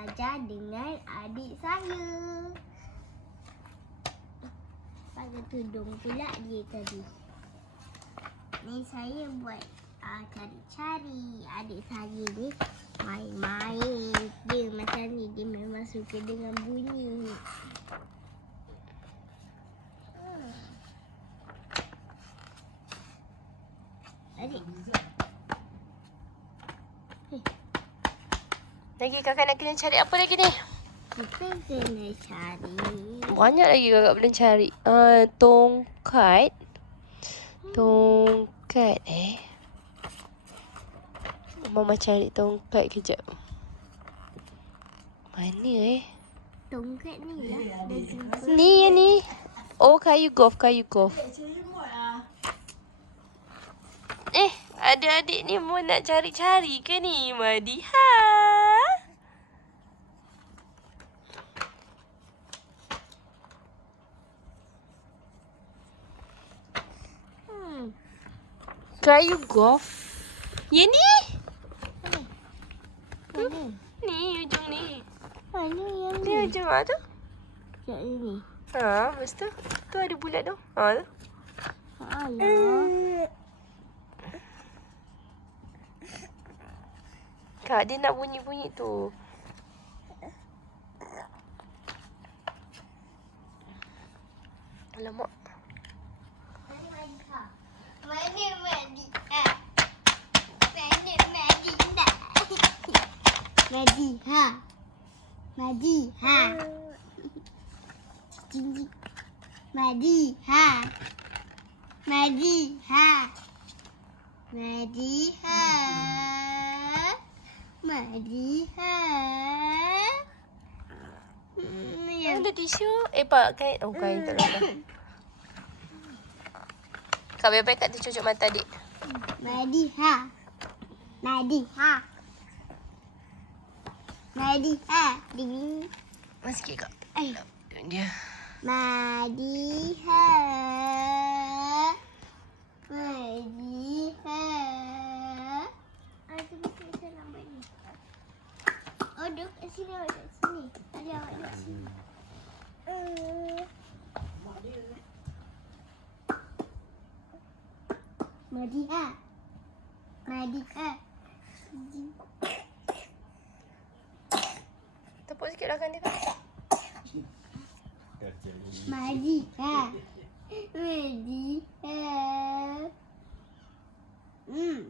belajar dengan adik saya. Pakai tudung pula dia tadi. Ni saya buat uh, cari-cari. Adik saya ni main-main. Dia macam ni. Dia memang suka dengan bunyi. Hmm. Adik. Lagi kakak nak kena cari apa lagi ni? Kita kena cari. Banyak lagi kakak belum cari. Uh, tongkat. Tongkat eh. Mama cari tongkat kejap. Mana eh? Tongkat ni lah. Ni yang ni. Oh kayu golf, kayu golf. Eh, adik-adik ni mau nak cari-cari ke ni? Madiha. Hmm. Kayu golf. Yang ni? Mana? Ni ujung ni. Mana yang Ni ni? ujung ah tu. Yang ini. Ha, lepas tu. Tu ada bulat tu. Ha tu. Alah. Kak, dia nak bunyi-bunyi tu. Alamak. Madiha. Madiha. Jinji. Madiha. Madiha. Madiha. Madiha. Hmm, yang Ada tisu. Eh, pak, kain. Oh, kain tak ada. Kak, baik-baik kat tu cucuk mata adik. Madiha. Madiha. Madiha. Ding. Mas sikit, Kak. Ay. Dia. Madiha. Madiha. Ada betul saya lambat ni. Oh, duduk kat sini, awak kat sini. Tadi awak duduk sini. Uh. Madiha. Madiha. Tepuk sikit belakang dia, Kak. Madiha. Madiha. Hmm.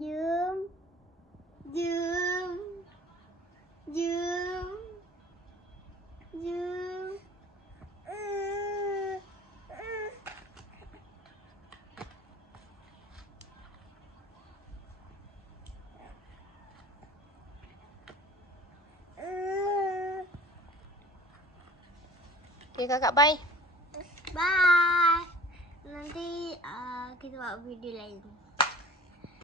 Jom. Jom. Jom. Jom. Uh, uh. Uh. Okay, kakak. Bye. Bye. Nanti uh, kita buat video lain.